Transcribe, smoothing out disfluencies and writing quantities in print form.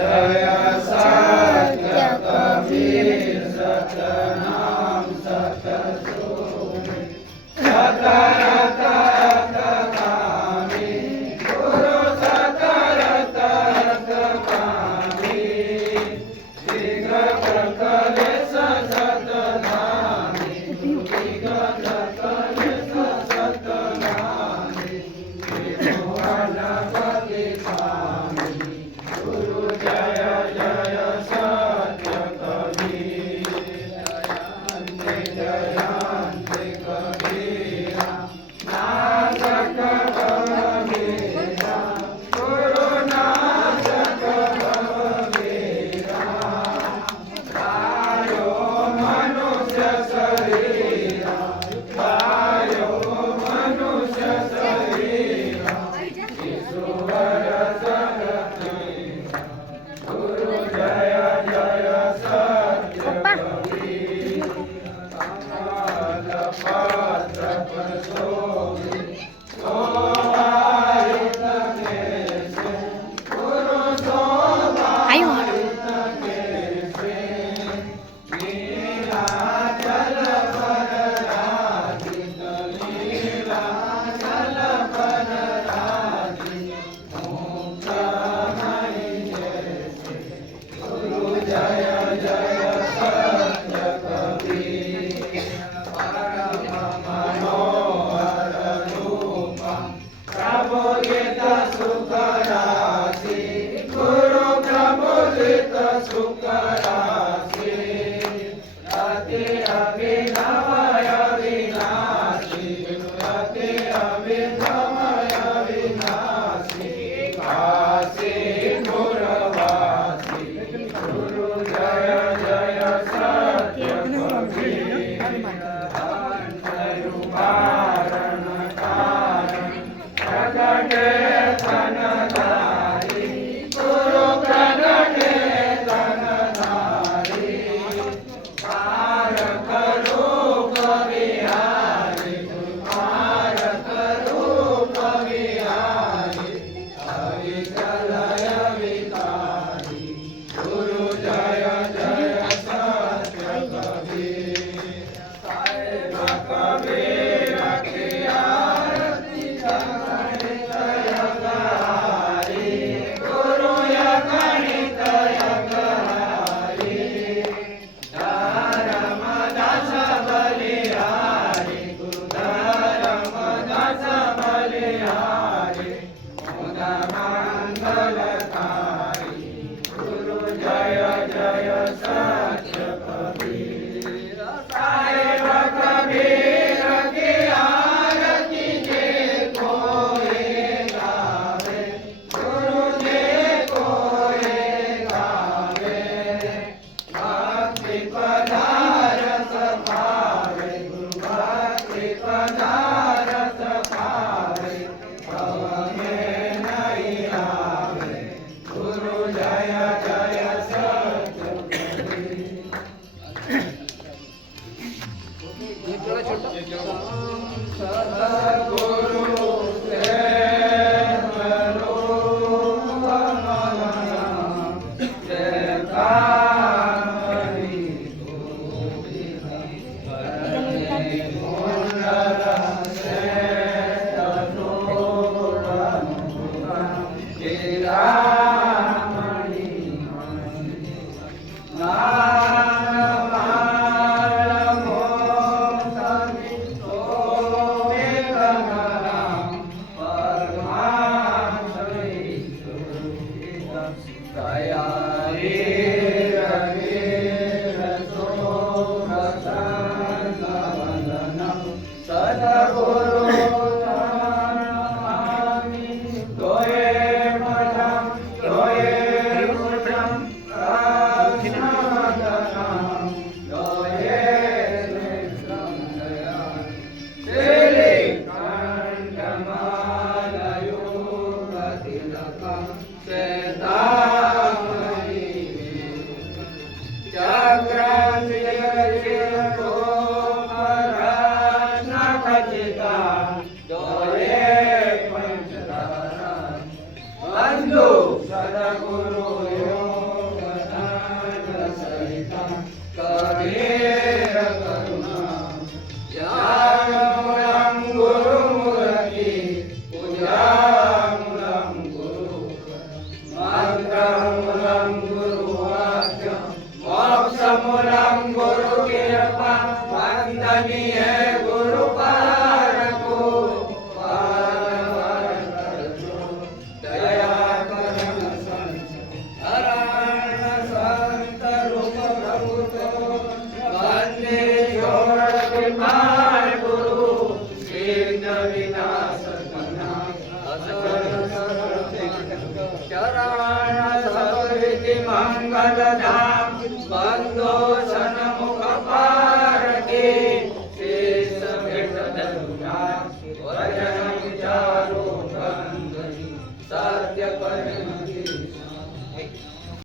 जय सत्य कबीर सतनाम सतसुखी सतरत कामी गुरु सतरत कामी शीघ्र प्रकलेश सतनामी शीघ्र प्रकलेश सतनामी त्रिभुवनपति स्वामी गुरु जय जय सत्य कबीर जयंती कबीरा नासक भवभीरा गुरु नासक भवभीरा पायो मनुष्य शरीरा पायो मनुष्य शरीरा ईश्वर जगतीरा गुरु जय जय सत्य कबीर पत्र प्रसोहि शोभायित केशे गुरु शोभायित केशे नीलाचल वरराजित नीलाचल वरराजित मुक्तमयि जैसे गुरु जय जय सत्य कबीर परम मनोहर रूपम प्रबोधित सुख राशि गुरु प्रबोधित सुख राशि अति अभिनव अविनाशी अति अभिनव अविनाशी काशी गुरवासी गुरु जय जय सत्य कबीर अंतरुपारण कारण प्रगटे तनधारी गुरु प्रगटे तनधारी पारक रूप विहारी पारक रूप विहारी हरि कलय विकारी गुरु जय जय सत्य कबीर साहेब कबीर की आरती गणित यज्ञहारी गुरु गणित यज्ञहारी धर्मदास बलिहारी गुरु धर्मदास बलिहारी मुद मंगलकारी गुरु जय जय सत्य कबीर साहेब कबीर की आरती जे कोई गावे गुरु जे कोई गावे भक्ति पदारस पावे गुरु भक्ति पदारस पावे भव में नहीं आवे गुरु जय जय सत्य कबीर सद्गुरु प्रेम रूप कमल जय कामरी मुंडर श्रेष्ठ गिरामणि सद्गुरु चरण सतविधि मंगल धाम बंधु सन